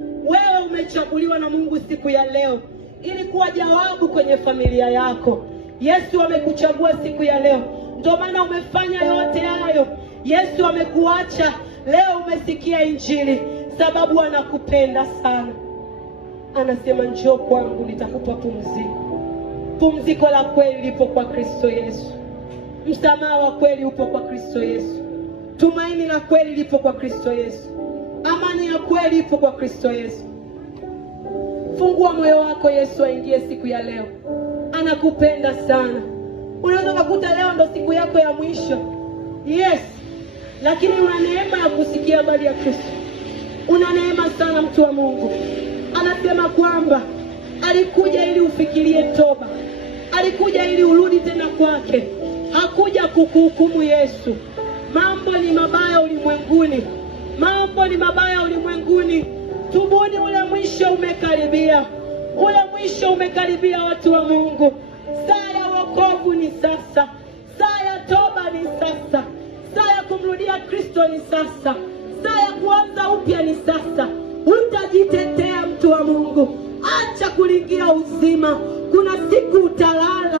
Wewe umechaguliwa na Mungu siku ya leo ili kuwa jawabu kwenye familia yako. Yesu amekuchagua siku ya leo, ndio maana umefanya yote hayo. Yesu amekuacha leo, umesikia injili, sababu anakupenda sana. Anasema njoo kwangu nitakupa pumziko. Pumziko la kweli lipo kwa Kristo Yesu. Msamaha wa kweli upo kwa Kristo Yesu. Tumaini la kweli lipo kwa Kristo Yesu. Amani ya kweli ipo kwa Kristo Yesu. Fungua moyo wako, Yesu aingie siku ya leo. Anakupenda sana. Unaweza kukuta leo ndo siku yako ya mwisho. Yes. Lakini una neema ya kusikia habari ya Kristo. Una neema sana, mtu wa Mungu. Anasema kwamba alikuja ili ufikirie toba. Alikuja ili urudi tena kwake. Hakuja kukuhukumu Yesu. Mambo ni mabaya ulimwenguni. Mambo ni mabaya ulimwenguni. Tubuni, ule mwisho umekaribia. Ule mwisho umekaribia, watu wa Mungu. Saa ya wokovu ni sasa. Saa ya toba ni sasa. Saa ya kumrudia Kristo ni sasa. Saa ya kuanza upya ni sasa. Utajitetea, mtu wa Mungu. Acha kulingia uzima. Kuna siku utalala.